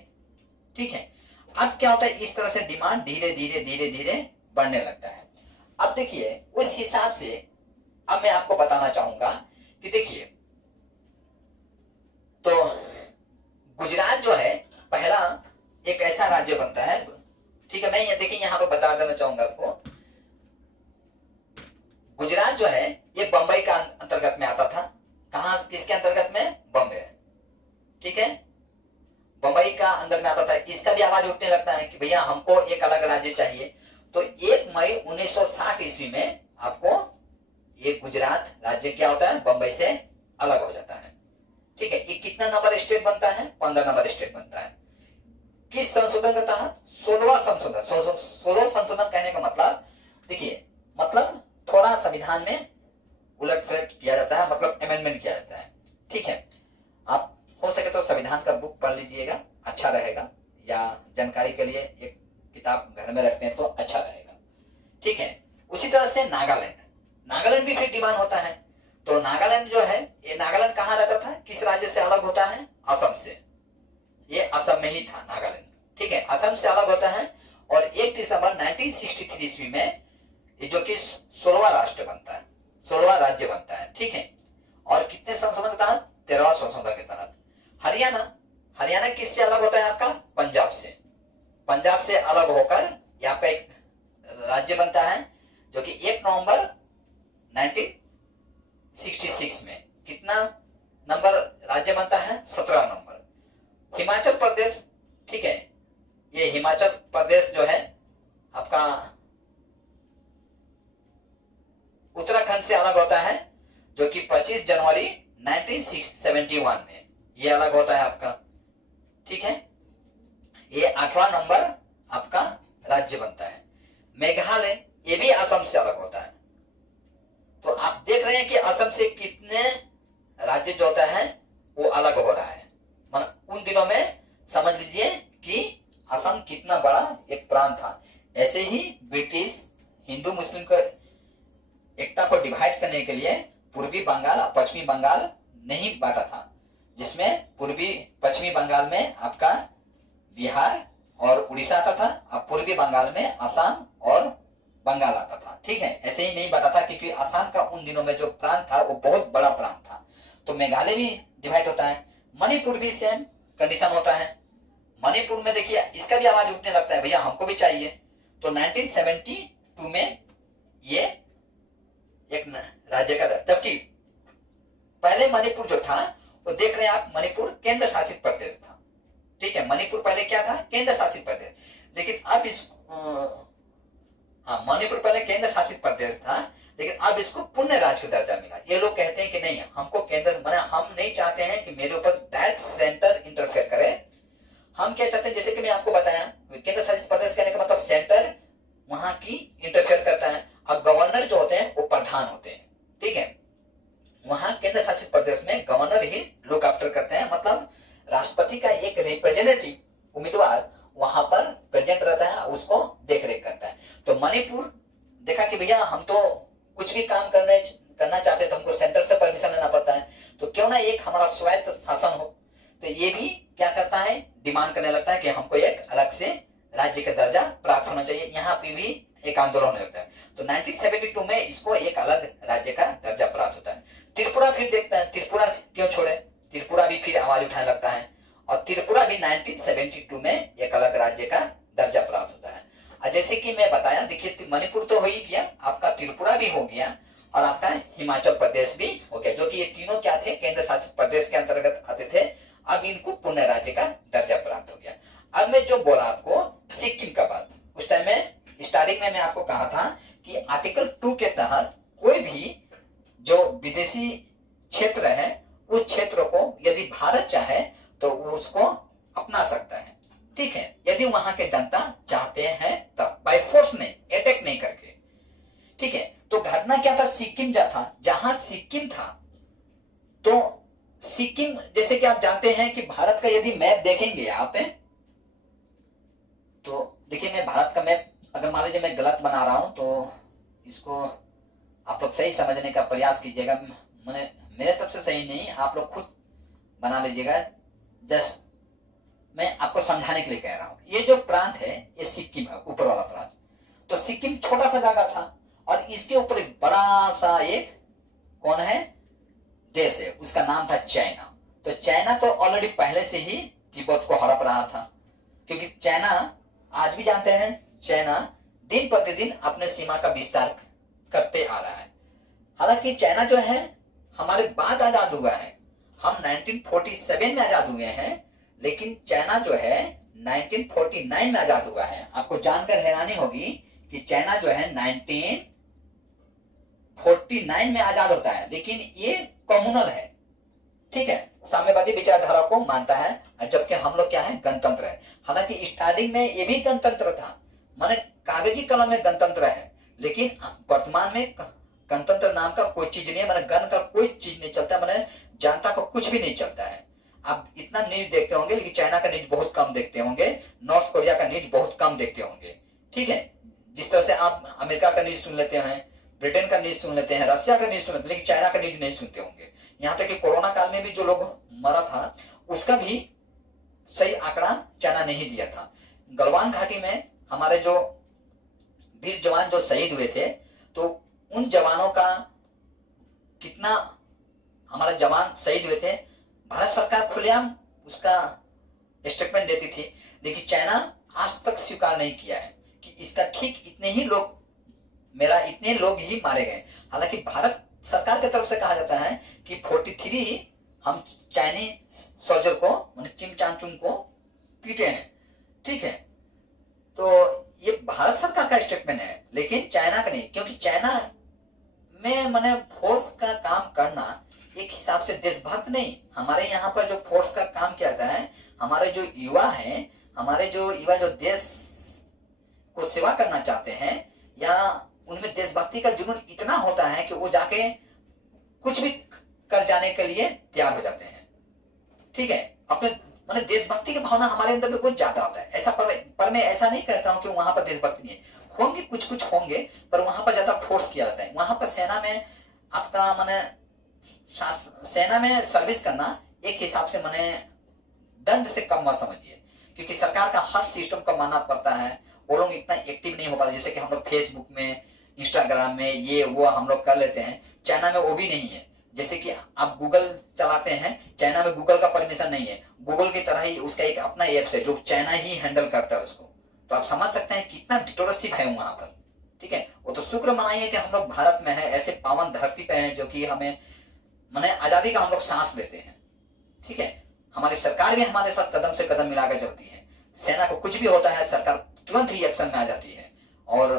ठीक है। अब क्या होता है, इस तरह से डिमांड धीरे धीरे बढ़ने लगता है। अब देखिए उस हिसाब से अब मैं आपको बताना चाहूंगा कि देखिए, तो गुजरात जो है पहला एक ऐसा राज्य बनता है, ठीक है। मैं ये देखिए यहाँ पे बता देना चाहूंगा आपको, गुजरात जो है ये बंबई का अंतर्गत में आता था। कहां, किसके अंतर्गत में, बंबई, ठीक है, बंबई का अंदर में आता था। इसका भी आवाज उठने लगता है कि भैया हमको एक अलग राज्य चाहिए। तो 1 मई 1960 ईस्वी में आपको ये गुजरात राज्य क्या होता है, बंबई से अलग हो जाता है, ठीक है। ये कितना नंबर स्टेट बनता है, 15 नंबर स्टेट बनता है। किस संशोधन के तहत? 16वां संशोधन। 16 संशोधन कहने का मतलब देखिए, मतलब थोड़ा संविधान में उलटफेर किया जाता है, मतलब अमेंडमेंट किया जाता है। ठीक है, आप हो सके तो संविधान का बुक पढ़ लीजिएगा, अच्छा रहेगा, या जानकारी के लिए एक किताब घर में रखते हैं तो अच्छा रहेगा। ठीक है, उसी तरह से नागालैंड, नागालैंड भी फिर डिमांड होता है। तो नागालैंड जो है, ये नागालैंड कहाँ रहता था, किस राज्य से अलग होता है? असम से। ये असम में ही था नागालैंड। ठीक है, असम से अलग होता है और 1 दिसंबर 1963 ईस्वी में ये जो कि 16वां राष्ट्र बनता है, 16वां राज्य बनता है। ठीक है, और कितने संशोधन के तहत? 13वां संशोधन के तहत। हरियाणा, हरियाणा किससे अलग होता है आपका? पंजाब से। पंजाब से अलग होकर यहाँ पे एक राज्य बनता है जो कि 1 नवंबर 1966 में। कितना नंबर राज्य बनता है? 17 नंबर। हिमाचल प्रदेश, ठीक है, ये हिमाचल प्रदेश जो है आपका उत्तराखंड से अलग होता है, जो कि 25 जनवरी 1971 में ये अलग होता है आपका। ठीक है, ये 8वां नंबर आपका राज्य बनता है। मेघालय, ये भी असम से अलग होता है। तो आप देख रहे हैं कि असम से कितने राज्य जो होता है वो अलग हो रहा है। उन दिनों में समझ लीजिए कि असम कितना बड़ा एक प्रांत था। ऐसे ही ब्रिटिश हिंदू मुस्लिम को एकता को डिवाइड करने के लिए पूर्वी बंगाल और पश्चिमी बंगाल नहीं बांटा था, जिसमें पूर्वी पश्चिमी बंगाल में आपका बिहार और उड़ीसा आता था, और पूर्वी बंगाल में असम और बंगाल आता था। ठीक है, ऐसे ही नहीं बांटा था क्योंकि असम का उन दिनों में जो प्रांत था वो बहुत बड़ा प्रांत था। तो मेघालय भी डिवाइड होता है। मणिपुर भी सेम कंडीशन होता है। मणिपुर में देखिए इसका भी आवाज उठने लगता है, भैया हमको भी चाहिए। तो 1972 में ये एक राज्य का, जबकि पहले मणिपुर जो था वो देख रहे हैं आप, मणिपुर केंद्र शासित प्रदेश था। ठीक है, मणिपुर पहले क्या था? केंद्र शासित प्रदेश। लेकिन अब इस मणिपुर पहले केंद्र शासित प्रदेश था, लेकिन अब इसको पुण्य राज्य का दर्जा मिला। ये लोग कहते हैं कि नहीं, हमको केंद्र, माने हम नहीं चाहते हैं कि मेरे ऊपर डायरेक्ट सेंटर इंटरफेयर करे। हम क्या चाहते हैं, जैसे कि मैं आपको बताया, केंद्र शासित प्रदेश कहने का मतलब सेंटर वहां की इंटरफेयर करता है, और गवर्नर जो होते हैं वो प्रधान होते हैं। ठीक है, वहां केंद्र शासित प्रदेश में गवर्नर ही लुक आफ्टर करते हैं, मतलब राष्ट्रपति का एक रिप्रेजेंटेटिव उम्मीदवार वहां पर प्रेजेंट रहता है, उसको देख रेख करता है। तो मणिपुर देखा कि भैया हम तो कुछ भी काम करना चाहते हैं तो हमको सेंटर से परमिशन लेना पड़ता है, तो क्यों ना एक हमारा स्वायत्त शासन हो। तो ये भी क्या करता है, डिमांड करने लगता है कि हमको एक अलग से राज्य का दर्जा प्राप्त होना चाहिए। यहाँ पे भी एक आंदोलन होने लगता है। तो 1972 में इसको एक अलग राज्य का दर्जा प्राप्त होता है। त्रिपुरा फिर देखते हैं, त्रिपुरा क्यों छोड़े, त्रिपुरा भी फिर आवाज उठाने लगता है, और त्रिपुरा भी 1972 में एक अलग राज्य का दर्जा प्राप्त होता है। और जैसे कि मैं बताया, देखिए मणिपुर तो हो ही गया, आपका त्रिपुरा भी हो गया, और आपका हिमाचल प्रदेश भी हो गया, जो कि ये तीनों क्या थे, केंद्र शासित प्रदेश के अंतर्गत आते थे। अब इनको पुण्य राज्य का दर्जा प्राप्त हो गया। अब मैं जो बोला आपको सिक्किम का बात, उस टाइम में स्टार्टिंग में मैं आपको कहा था कि आर्टिकल 2 के तहत कोई भी जो विदेशी क्षेत्र है उस क्षेत्र को यदि भारत चाहे तो वो उसको अपना सकता है। ठीक है, यदि वहां के जनता चाहते हैं तब, बाय फोर्स नहीं, अटैक नहीं करके। ठीक है, तो घटना क्या था, सिक्किम जहां सिक्किम था, तो सिक्किम, जैसे कि आप जानते हैं कि भारत का यदि मैप देखेंगे आप, तो देखिए मैं भारत का मैप, अगर मान लीजिए मैं गलत बना रहा हूं तो इसको आप लोग सही समझने का प्रयास कीजिएगा। मैंने मेरे तरफ से सही नहीं, आप लोग खुद बना लीजिएगा। जस्ट मैं आपको समझाने के लिए कह रहा हूं। ये जो प्रांत है ये सिक्किम है, ऊपर वाला प्रांत। तो सिक्किम छोटा सा जगह था, और इसके ऊपर एक बड़ा सा एक कौन है, देश है, उसका नाम था चाइना। तो चाइना तो ऑलरेडी पहले से ही तिब्बत को हड़प रहा था, क्योंकि चाइना, आज भी जानते हैं, चाइना दिन प्रतिदिन अपने सीमा का विस्तार करते आ रहा है। हालांकि चाइना जो है हमारे बाद आजाद हुआ है, हम 1947 में आजाद हुए हैं, लेकिन चाइना जो है 1949 में आजाद हुआ है। आपको जानकर हैरानी होगी कि चाइना जो है 1949 में आजाद होता है, लेकिन ये कम्युनल है, ठीक है, साम्यवादी विचारधारा को मानता है, जबकि हम लोग क्या है, गणतंत्र है। हालांकि स्टार्टिंग में ये भी गणतंत्र था, माने कागजी कलम में गणतंत्र है, लेकिन वर्तमान में गणतंत्र नाम का कोई चीज नहीं है, माने गन का कोई चीज नहीं चलता, माने जनता का कुछ भी नहीं चलता है। आप इतना न्यूज देखते होंगे, लेकिन चाइना का न्यूज बहुत कम देखते होंगे, नॉर्थ कोरिया का न्यूज बहुत कम देखते होंगे। ठीक है, जिस तरह से आप अमेरिका का न्यूज सुन लेते हैं, ब्रिटेन का न्यूज सुन लेते हैं, रशिया का न्यूज सुन लेते हैं, लेकिन चाइना का न्यूज नहीं सुनते होंगे। यहाँ तक कि कोरोना काल में भी जो लोग मरा था, उसका भी सही आंकड़ा चाइना नहीं दिया था। गलवान घाटी में हमारे जो वीर जवान जो शहीद हुए थे, तो उन जवानों का कितना हमारे जवान शहीद हुए थे, भारत सरकार खुलेआम उसका स्टेटमेंट देती थी, लेकिन चाइना आज तक स्वीकार नहीं किया है कि इसका ठीक इतने ही लोग, मेरा इतने लोग ही मारे गए। हालांकि भारत सरकार की तरफ से कहा जाता है कि 43 हम चाइनीज सोल्जर को, चिंग चांचुंग को पीटे हैं। ठीक है, तो ये भारत सरकार का स्टेटमेंट है, लेकिन चाइना का नहीं, क्योंकि चाइना में मैंने फोर्स का काम करना एक हिसाब से देशभक्त नहीं। हमारे यहाँ पर जो फोर्स का काम किया जाता है, हमारे जो युवा हैं, हमारे जो युवा जो देश को सेवा करना चाहते हैं, या उनमें देशभक्ति का जुनून इतना होता है कि वो जाके कुछ भी कर जाने के लिए तैयार हो जाते हैं। ठीक है, अपने मैंने देशभक्ति की भावना हमारे अंदर में बहुत ज्यादा होता है। ऐसा पर मैं ऐसा नहीं कहता हूं कि वहां पर देशभक्ति नहीं है, होंगे कुछ कुछ होंगे, पर वहां पर ज्यादा फोर्स किया जाता है। वहां पर सेना में आपका मैंने सेना में सर्विस करना एक हिसाब से मैंने दंड से कम मत समझिए, क्योंकि सरकार का हर सिस्टम को मानना पड़ता है। वो लोग इतना एक्टिव नहीं हो पाते, जैसे कि हम लोग फेसबुक में, इंस्टाग्राम में ये वो हम लोग कर लेते हैं। चाइना में वो भी नहीं है। जैसे कि आप गूगल चलाते हैं, चाइना में गूगल का परमिशन नहीं है। गूगल की तरह ही उसका एक अपना एप्स है जो चाइना ही हैंडल करता है उसको। तो आप समझ सकते हैं कितना डिक्टेटरशिप है वहां पर। ठीक है, वो तो शुक्र मनाइए कि हम लोग भारत में है, ऐसे पावन धरती पे हैं जो कि हमें माने आजादी का हम लोग सांस लेते हैं। ठीक है, हमारी सरकार भी हमारे साथ कदम से कदम मिलाकर चलती है। सेना को कुछ भी होता है, सरकार तुरंत ही एक्शन में आ जाती है। और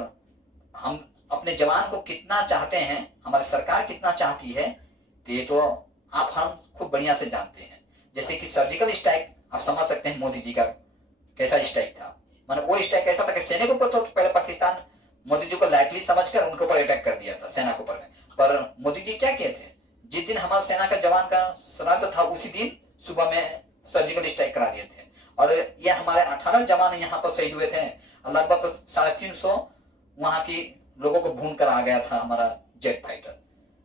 हम अपने जवान को कितना चाहते हैं, हमारी सरकार कितना चाहती है, ये तो आप हम खूब बढ़िया से जानते हैं। जैसे कि सर्जिकल स्ट्राइक आप समझ सकते हैं मोदी जी का कैसा स्ट्राइक था। माने वो स्ट्राइक ऐसा था कि सैनिकों पर तो पहले पाकिस्तान मोदी जी को लाइटली समझकर उनके ऊपर अटैक कर दिया था, सेना के ऊपर में। पर मोदी जी क्या किए थे, जिस दिन हमारे सेना का जवान का श्राद्ध था, उसी दिन सुबह में सर्जिकल स्ट्राइक करा दिए थे। और ये हमारे 18 जवान यहाँ पर शहीद हुए थे। लगभग 350 वहां की लोगों को भून कर आ गया था हमारा जेट फाइटर।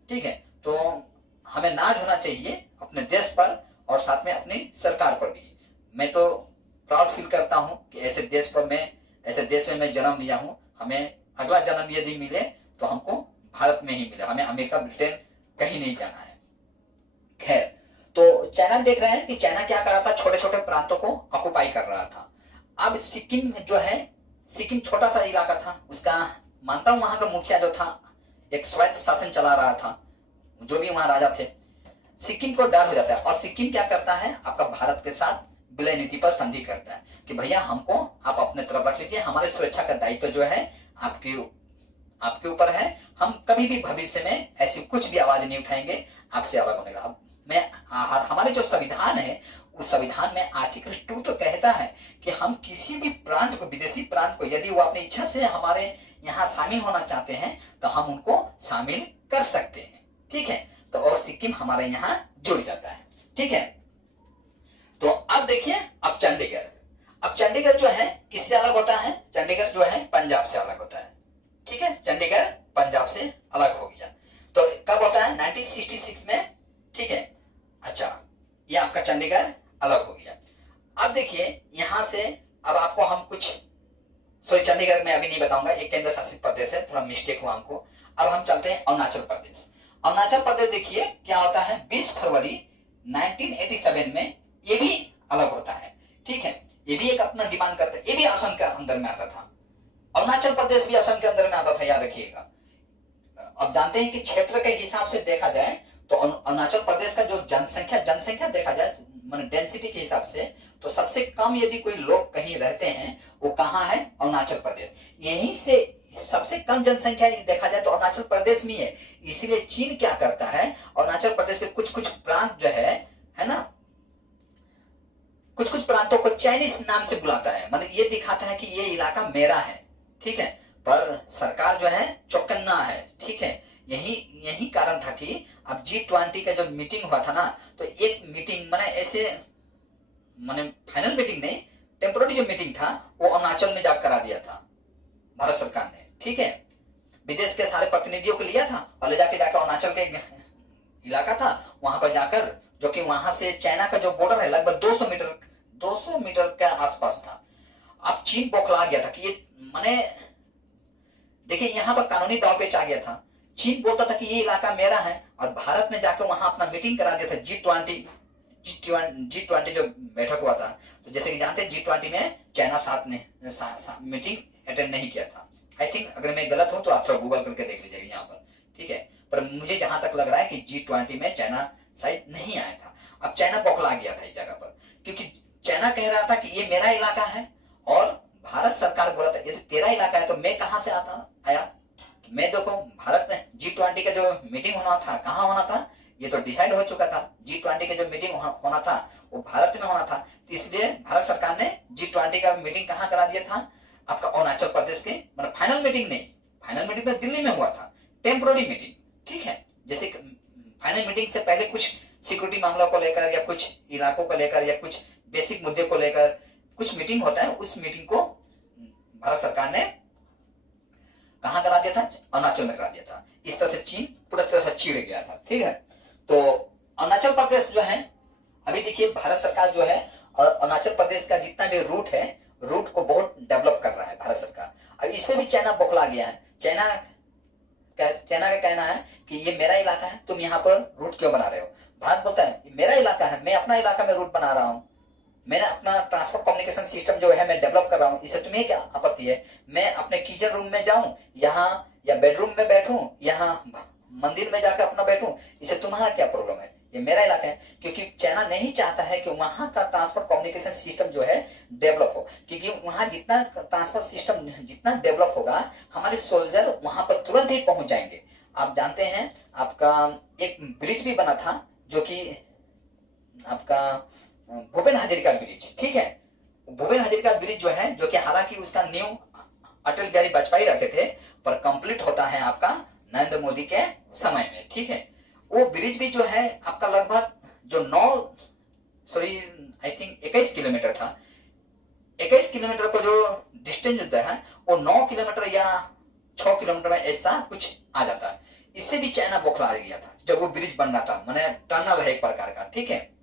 ठीक है, तो हमें नाज होना चाहिए अपने देश पर और साथ में अपनी सरकार पर भी। मैं तो प्राउड फील करता हूं कि ऐसे देश में मैं जन्म लिया हूं। हमें अगला जन्म यदि मिले तो हमको भारत में ही मिले, हमें अमेरिका ब्रिटेन कहीं नहीं जाना है। खैर, तो चाइना देख रहे हैं कि चाइना क्या कर रहा था, छोटे छोटे प्रांतों को ऑक्युपाई कर रहा था। अब सिक्किम जो है, सिक्किम छोटा सा इलाका था, उसका मानता हूं वहां का मुखिया जो था एक स्वायत्त शासन चला रहा था, जो भी वहां राजा थे। सिक्किम को डर हो जाता है और सिक्किम क्या करता है, आपका भारत के साथ विलय नीति पर संधि करता है कि भैया हमको आप अपने तरफ रख लीजिए, हमारे सुरक्षा का दायित्व जो है आपके ऊपर है। हम कभी भी भविष्य में ऐसी कुछ भी आवाज नहीं उठाएंगे आपसे अलग होने का। हमारे जो संविधान है, उस संविधान में आर्टिकल 2 तो कहता है कि हम किसी भी प्रांत को, विदेशी प्रांत को, यदि वो अपनी इच्छा से हमारे यहाँ शामिल होना चाहते हैं तो हम उनको शामिल कर सकते हैं। ठीक है, तो और सिक्किम हमारे यहाँ जुड़ जाता है। ठीक है, तो अब देखिए, अब चंडीगढ़ जो है किससे अलग होता है, चंडीगढ़ जो है पंजाब से अलग होता है। ठीक है, चंडीगढ़ पंजाब से अलग हो गया। तो कब होता है, 1966 में। ठीक है, अच्छा, ये आपका चंडीगढ़ अलग हो गया। अब देखिए यहां से, अब आपको हम कुछ, सॉरी चंडीगढ़ में अभी नहीं बताऊंगा, एक केंद्र शासित प्रदेश है, थोड़ा मिस्टेक हुआ हमको। अब हम चलते हैं अरुणाचल प्रदेश। अरुणाचल प्रदेश देखिए क्या होता है, 20 फरवरी 1987 में ये भी अलग होता है। ठीक है, ये भी एक अपना डिमांड करता है, ये भी असम के अंदर में आता था। अरुणाचल प्रदेश भी असम के अंदर में आता था, याद रखिएगा। अब जानते हैं कि क्षेत्र के हिसाब से देखा जाए तो अरुणाचल प्रदेश का जो जनसंख्या देखा जाए, मतलब डेंसिटी के हिसाब से, तो सबसे कम यदि कोई लोग कहीं रहते हैं वो कहाँ है, अरुणाचल प्रदेश। यहीं से सबसे कम जनसंख्या देखा जाए तो अरुणाचल प्रदेश में है। इसीलिए चीन क्या करता है, अरुणाचल प्रदेश के कुछ कुछ प्रांत जो है है ना। कुछ कुछ प्रांतों को चाइनीज नाम से बुलाता है, मतलब ये दिखाता है कि ये इलाका मेरा है, ठीक है। पर सरकार जो है चौकन्ना है, ठीक है। यही यही कारण था कि अब G20 का जो मीटिंग हुआ था ना, तो एक मीटिंग माने ऐसे माने फाइनल मीटिंग नहीं, टेम्पोररी जो मीटिंग था वो अरुणाचल में जाकर करा दिया था भारत सरकार ने, ठीक है। विदेश के सारे प्रतिनिधियों को लिया था और ले जाकर अरुणाचल के इलाका था वहां पर जाकर, जो कि वहां से चाइना का जो बॉर्डर है लगभग 200 मीटर के आसपास था। अब चीन बौखला गया था कि ये माने देखिए यहाँ पर कानूनी दाव पेच आ गया था। चीन बोलता था कि ये इलाका मेरा है और भारत ने जाकर वहां अपना मीटिंग करा दिया था। G20 जो बैठक हुआ था, तो जैसे कि जानते हैं G20 में चाइना साथ ने मीटिंग अटेंड नहीं किया था। आई थिंक अगर मैं गलत हूं तो आप थोड़ा गूगल करके देख लीजिएगा यहाँ पर, ठीक है। पर मुझे जहां तक लग रहा है कि G20 में चाइना शायद नहीं आया था। अब चाइना बौखला गया था इस जगह पर, क्योंकि चाइना कह रहा था कि ये मेरा इलाका है और भारत सरकार बोला था ये तो तेरा इलाका है, तो मैं कहां से आया। तो मैं देखो भारत में G20 का जो मीटिंग होना था कहाँ होना था, ये तो डिसाइड हो चुका था। G20 का जो मीटिंग होना था वो भारत में होना था, तो इसलिए भारत सरकार ने G20 का मीटिंग कहाँ करा दिया था, आपका अरुणाचल प्रदेश के, मतलब फाइनल मीटिंग नहीं, फाइनल मीटिंग तो दिल्ली में हुआ था, टेम्पोररी मीटिंग, ठीक है। जैसे फाइनल मीटिंग से पहले कुछ सिक्योरिटी मामलों को लेकर या कुछ इलाकों को लेकर या कुछ बेसिक मुद्दे को लेकर कुछ मीटिंग होता है, उस मीटिंग को भारत सरकार ने कहां करा दिया था, अरुणाचल में करा दिया था। इस तरह से चीन पूरी तरह से चिढ़ गया था, ठीक है। तो अरुणाचल प्रदेश जो है, अभी देखिए भारत सरकार जो है और अरुणाचल प्रदेश का जितना भी रूट है, रूट को बहुत डेवलप कर रहा है भारत सरकार। अब इसमें भी चाइना बौखला गया है। चाइना का कहना है कि ये मेरा इलाका है, तुम यहाँ पर रूट क्यों बना रहे हो। भारत बोलता है मेरा इलाका है, मैं अपना इलाका में रूट बना रहा हूँ, मैंने अपना ट्रांसपोर्ट कम्युनिकेशन सिस्टम जो है मैं डेवलप कर रहा हूँ, इससे तुम्हें क्या आपत्ति है। मैं अपने किचन रूम में जाऊं यहाँ, या बेडरूम में बैठूं, यहाँ मंदिर में जाकर अपना बैठूं, इससे तुम्हारा क्या प्रॉब्लम है, ये मेरा इलाका है। क्योंकि चाइना नहीं चाहता है कि वहां का ट्रांसपोर्ट कम्युनिकेशन सिस्टम जो है डेवलप हो, क्योंकि वहां जितना ट्रांसपोर्ट सिस्टम जितना डेवलप होगा, हमारे सोल्जर वहां पर तुरंत ही पहुंच जाएंगे। आप जानते हैं आपका एक ब्रिज भी बना था, जो कि आपका भूपेन हजारिका ब्रिज, ठीक है। भूपेन हजारिका ब्रिज जो है, जो कि हालांकि उसका न्यू अटल बिहारी वाजपेयी रखे थे, पर कंप्लीट होता है आपका नरेंद्र मोदी के समय में, ठीक है। वो ब्रिज भी जो है आपका लगभग जो 21 किलोमीटर था, 21 किलोमीटर को जो डिस्टेंस होता है वो 9 किलोमीटर या 6 किलोमीटर में ऐसा कुछ आ जाता है। इससे भी चाइना बौखला गया था जब वो ब्रिज बन रहा था, माने टनल है एक प्रकार का, ठीक है।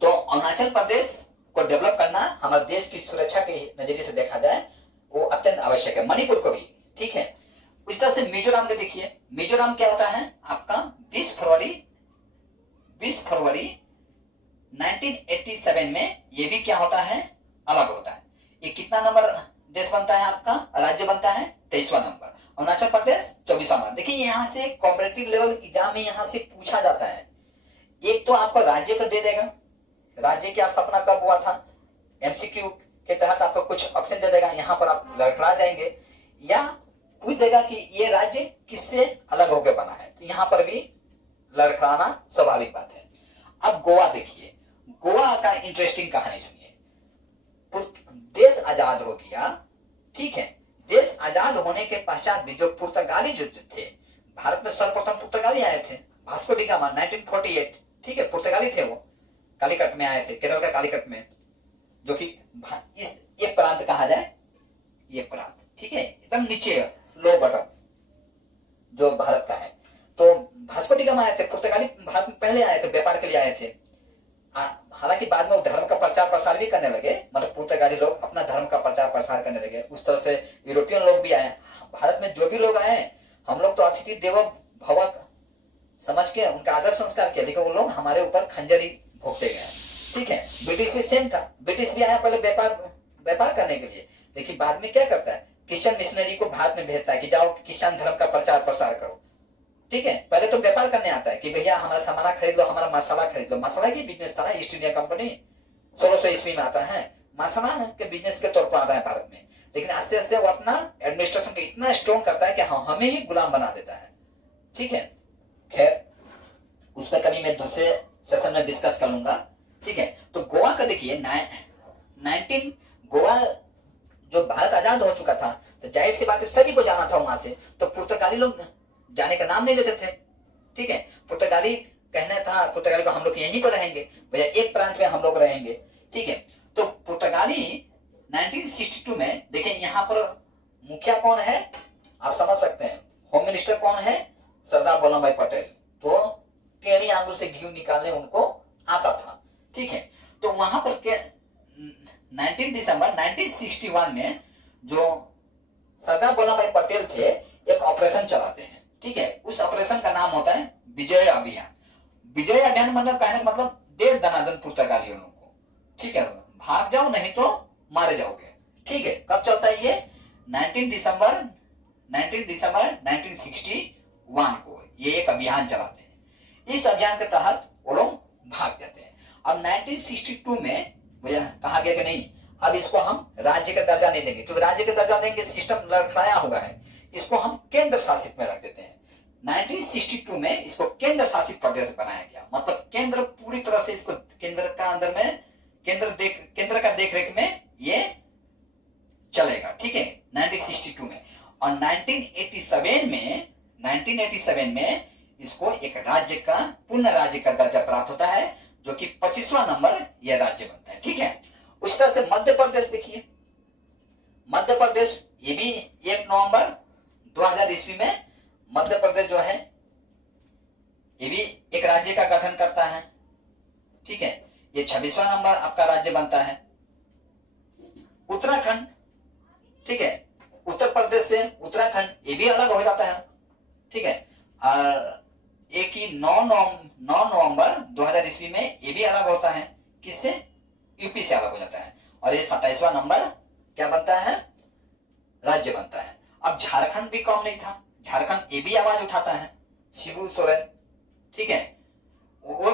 तो अरुणाचल प्रदेश को डेवलप करना हमारे देश की सुरक्षा के नजरिए से देखा जाए वो अत्यंत आवश्यक है। मणिपुर को भी, ठीक है। उस तरह से मिजोरम के देखिए, मिजोरम क्या होता है आपका 20 फरवरी 1987 में ये भी क्या होता है, अलग होता है। ये कितना नंबर देश बनता है आपका, राज्य बनता है 23वां नंबर। अरुणाचल प्रदेश 24वां नंबर। देखिए यहाँ से कॉम्पिटिटिव लेवल एग्जाम में यहाँ से पूछा जाता है, एक तो आपको राज्य को दे देगा, राज्य की स्थापना कब हुआ था, एमसीक्यू के तहत आपको कुछ ऑप्शन दे देगा, यहाँ पर आप लड़खड़ा जाएंगे, या पूछ देगा कि ये राज्य किससे अलग होकर बना है, तो यहाँ पर भी लड़खड़ाना स्वाभाविक बात है। अब गोवा देखिए, गोवा का इंटरेस्टिंग कहानी सुनिए। देश आजाद हो गया, ठीक है। देश आजाद होने के पश्चात भी जो पुर्तगाली जो थे, भारत में सर्वप्रथम पुर्तगाली आए थे, वास्को डी गामा 1948, ठीक है, पुर्तगाली थे वो, कालीकट में आए थे, केरल का कालीकट में, जो कि ये प्रांत कहा जाए, ये प्रांत, ठीक है, एकदम नीचे लो बटन जो भारत का है। तो वास्को डी गामा आए थे, पुर्तगाली भारत में पहले आए थे, व्यापार के लिए आए थे। हालांकि बाद में वो धर्म का प्रचार प्रसार भी करने लगे, मतलब पुर्तगाली लोग अपना धर्म का प्रचार प्रसार करने लगे। उस तरह से यूरोपियन लोग भी आए। भारत में जो भी लोग आए, हम लोग तो अतिथि देवो भव समझ के उनका आदर संस्कार किया, लेकिन वो लोग हमारे ऊपर खंजर ही भोगते गए, ठीक है। ब्रिटिश भी सेम था, ब्रिटिश भी आया पहले व्यापार करने के लिए, लेकिन बाद में क्या करता है, क्रिश्चियन मिशनरी को भारत में भेजता है कि जाओ क्रिश्चियन धर्म का प्रचार प्रसार करो, ठीक है। पहले तो व्यापार करने आता है कि भैया हमारा सामान खरीद लो, हमारा मसाला खरीद लो। मसाला की बिजनेस था ना, ईस्ट इंडिया कंपनी 1600 ईस्वी में आता है, मसाला के बिजनेस के तौर पर आता है भारत में। लेकिन आस्ते आस्ते वो अपना एडमिनिस्ट्रेशन को इतना स्ट्रॉन्ग करता है कि हमें ही गुलाम बना देता है, ठीक है। खैर उसमें कभी मैं दूसरे सेशन में डिस्कस कर लूंगा। ठीक है, तो गोवा का देखिए 19 गोवा जो भारत आजाद हो चुका था तो जाहिर सी बात है सभी को जाना था वहां से, तो पुर्तगाली लोग जाने का नाम नहीं लेते थे। ठीक है, पुर्तगाली कहना था पुर्तगाली को हम लोग यहीं पर रहेंगे भैया, एक प्रांत में हम लोग रहेंगे। ठीक है, तो पुर्तगाली 1962 में देखिए यहाँ पर मुखिया कौन है आप समझ सकते हैं, होम मिनिस्टर कौन है, सरदार वल्लभ भाई पटेल। तो टेढ़ी आंगुल से घी निकालने उनको आता था। ठीक है, तो वहां पर 19 दिसंबर 1961 में जो सरदार वल्लभ भाई पटेल थे एक ऑपरेशन चलाते हैं। ठीक है, उस ऑपरेशन का नाम होता है विजय अभियान। विजय अभियान मतलब कहने का मतलब दे दनादन पुर्तगालियों को। ठीक है, भाग जाओ नहीं तो मारे जाओगे। ठीक है, कब चलता है ये 19 दिसंबर 1961 को ये एक अभियान चलाते हैं। इस अभियान के तहत वो लोग भाग जाते हैं। अब 1962 में मुझे कहा गया कि नहीं अब इसको हम राज्य का दर्जा नहीं देंगे, क्योंकि राज्य का दर्जा देंगे सिस्टम लड़खड़ाया हुआ है, इसको हम केंद्र शासित में रख देते हैं। 1962 में इसको केंद्र शासित प्रदेश बनाया गया, मतलब केंद्र पूरी तरह से इसको केंद्र का अंदर में केंद्र का देखरेख में ये चलेगा। ठीक है, 1962 में। और 1987 में इसको एक राज्य का पूर्ण राज्य का दर्जा प्राप्त होता है, जो कि 25वां नंबर यह राज्य बनता है। ठीक है, उस तरह से मध्य प्रदेश देखिए, मध्य प्रदेश ये भी 1 नवंबर 2000 ईस्वी में मध्य प्रदेश जो है ये भी एक राज्य का गठन करता है। ठीक है, ये 26वां नंबर आपका राज्य बनता है। उत्तराखंड, ठीक है, उत्तर प्रदेश से उत्तराखंड ये भी अलग हो जाता है। ठीक है, और एक ही 9 नवंबर 2000 ईस्वी में ये भी अलग होता है, किससे, यूपी से अलग हो जाता है। और ये 27वां नंबर क्या बनता है, राज्य बनता है। अब झारखंड भी कम नहीं था, झारखंड ये भी आवाज उठाता है, शिबू सोरेन। ठीक है, वो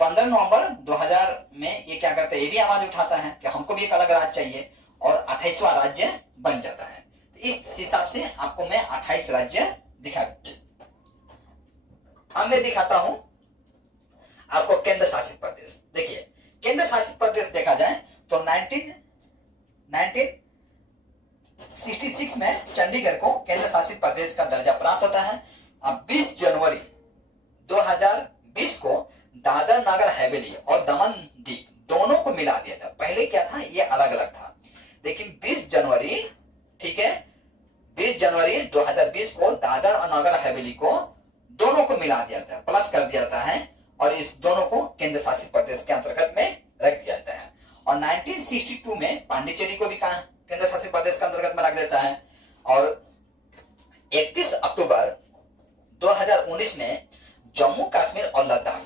15 नवंबर 2000 में ये क्या करता है, ये भी आवाज उठाता है कि हमको भी एक अलग राज्य चाहिए, और 28वां राज्य बन जाता है। इस हिसाब से आपको मैं 28 राज्य दिखा, अब मैं दिखाता हूं आपको केंद्र शासित प्रदेश। देखिए केंद्र शासित प्रदेश देखा जाए तो 1966 में चंडीगढ़ को केंद्र शासित प्रदेश का दर्जा प्राप्त होता है। अब 20 जनवरी 2020 को दादर नगर हवेली और दमन दीप दोनों को मिला दिया था। पहले क्या था, ये अलग अलग था, लेकिन 20 जनवरी, ठीक है, 20 जनवरी 2020 को दादर और नगर हवेली को दोनों को मिला दिया था, प्लस कर दिया जाता है, और इस दोनों को केंद्र शासित प्रदेश के अंतर्गत में रख दिया जाता है। और 1962 में पांडिचेरी को भी केंद्र शासित प्रदेश के अंतर्गत में रख देता है। और 31 अक्टूबर 2019 में जम्मू कश्मीर और लद्दाख,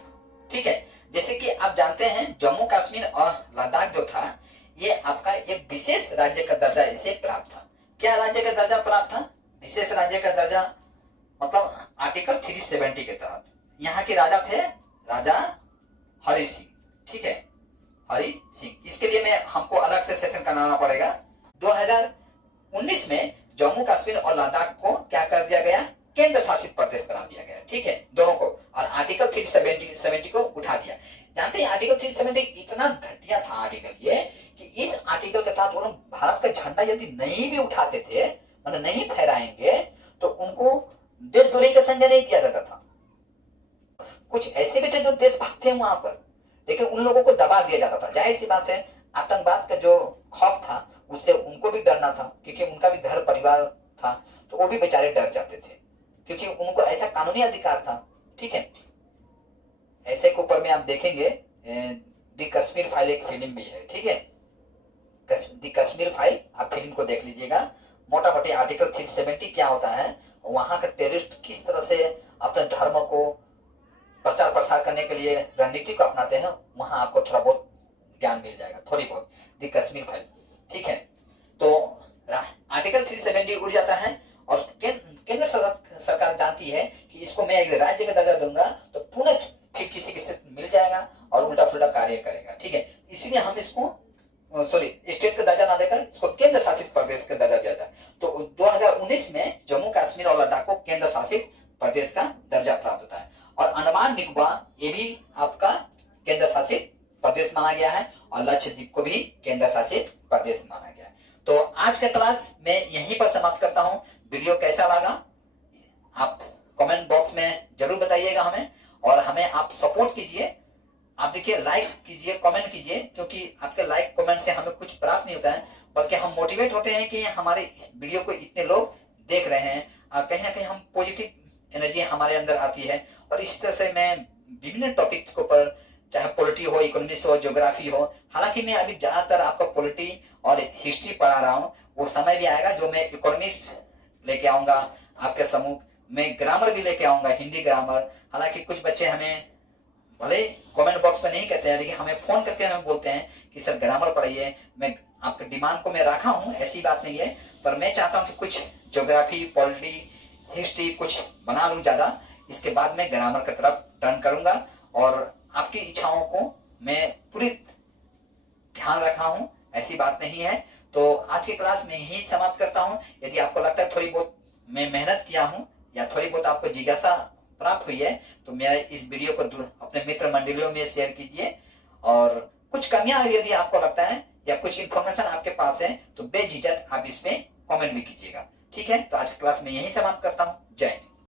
ठीक है, जैसे कि आप जानते हैं जम्मू कश्मीर और लद्दाख जो था ये आपका एक विशेष राज्य का दर्जा इसे प्राप्त था। क्या राज्य का दर्जा प्राप्त था, विशेष राज्य का दर्जा, मतलब आर्टिकल 370 के तहत। यहाँ के राजा थे राजा हरि सिंह, ठीक है, हरि सिंह। इसके लिए मैं हमको अलग से सेशन कराना पड़ेगा। 2019 में जम्मू कश्मीर और लद्दाख को क्या कर दिया गया, केंद्र शासित प्रदेश बना दिया गया, ठीक है, दोनों को। और आर्टिकल 370 को उठा दिया। जानते हैं आर्टिकल 370 इतना घटिया था आर्टिकल ये, कि इस आर्टिकल के तहत वो लोग भारत का झंडा यदि नहीं भी उठाते थे, मतलब नहीं फहराएंगे, तो उनको देशद्रोही का संज्ञा नहीं दिया जाता था। कुछ ऐसे भी थे जो देशभक्त थे वहां पर, लेकिन उन लोगों को दबा दिया जाता था। जाहिर सी बात है आतंकवाद का जो खौफ था उससे उनको भी डरना था, क्योंकि उनका भी घर परिवार था, तो वो भी बेचारे डर जाते थे, क्योंकि उनको ऐसा कानूनी अधिकार था, ठीक है। ऐसे के ऊपर में आप देखेंगे दी कश्मीर फाइल एक फिल्म भी है, ठीक है, दी कश्मीर फाइल, आप फिल्म को देख लीजिएगा। मोटा मोटी आर्टिकल 370 क्या होता है, वहां का टेररिस्ट किस तरह से अपने धर्म को प्रचार प्रसार करने के लिए रणनीति को अपनाते हैं, वहां आपको थोड़ा बहुत ज्ञान मिल जाएगा, थोड़ी बहुत, दी कश्मीर फाइल, ठीक है। तो आर्टिकल 370 उड़ जाता है, और केंद्र सरकार जानती है कि इसको मैं एक राज्य का दर्जा दूंगा तो पुनः फिर किसी से मिल जाएगा और उल्टा फुल्टा कार्य करेगा, ठीक है। इसलिए हम इसको स्टेट का दर्जा ना देकर इसको केंद्र शासित प्रदेश का दर्जा दिया था। तो 2019 में जम्मू कश्मीर और लद्दाख को केंद्र शासित प्रदेश का दर्जा प्राप्त होता है। और अंडमान निकोबार ये भी आपका केंद्र शासित प्रदेश माना गया है और लक्षद्वीप को भी केंद्र शासित प्रदेश माना गया है। तो आज का क्लास मैं यहीं पर समाप्त करता हूं। वीडियो कैसा लगा आप कमेंट बॉक्स में जरूर बताइएगा हमें, और हमें आप सपोर्ट कीजिए। आप देखिए, लाइक कीजिए, कमेंट कीजिए, क्योंकि आपके लाइक कमेंट से हमें कुछ प्राप्त नहीं होता है, बल्कि हम मोटिवेट होते हैं कि हमारे वीडियो को इतने लोग देख रहे हैं। कहीं ना कहीं हम पॉजिटिव एनर्जी हमारे अंदर आती है, और इस तरह से मैं विभिन्न टॉपिक्स को पर, चाहे पॉलिटी हो, इकोनॉमिक्स हो, ज्योग्राफी हो, हालांकि मैं अभी ज्यादातर आपको पॉलिटी और हिस्ट्री पढ़ा रहा हूँ। वो समय भी आएगा जो मैं इकोनॉमिक्स लेके आऊंगा आपके समूह मैं, ग्रामर भी लेके आऊंगा, हिंदी ग्रामर। हालांकि कुछ बच्चे हमें भले कमेंट बॉक्स में नहीं कहते हैं, लेकिन हमें फोन करके हमें बोलते हैं कि सर ग्रामर पढ़ाइए। मैं आपके डिमांड को मैं रखा हूँ, ऐसी बात नहीं है, पर मैं चाहता हूँ कि कुछ ज्योग्राफी, पॉलिटी, हिस्ट्री कुछ बना लूँ ज्यादा, इसके बाद मैं ग्रामर की तरफ टर्न करूंगा। और आपकी इच्छाओं को मैं पूरी ध्यान रखा हूँ, ऐसी बात नहीं है। तो आज की क्लास में यही समाप्त करता हूँ। यदि आपको लगता है थोड़ी बहुत मैं मेहनत किया हूँ या थोड़ी बहुत आपको जिज्ञासा प्राप्त हुई है, तो मेरा इस वीडियो को अपने मित्र मंडलियों में शेयर कीजिए। और कुछ कमियां यदि आपको लगता है या कुछ इन्फॉर्मेशन आपके पास है, तो बेझिझक आप इसमें कमेंट भी कीजिएगा। ठीक है, तो आज की क्लास में यही समाप्त करता हूँ। जय हिंद।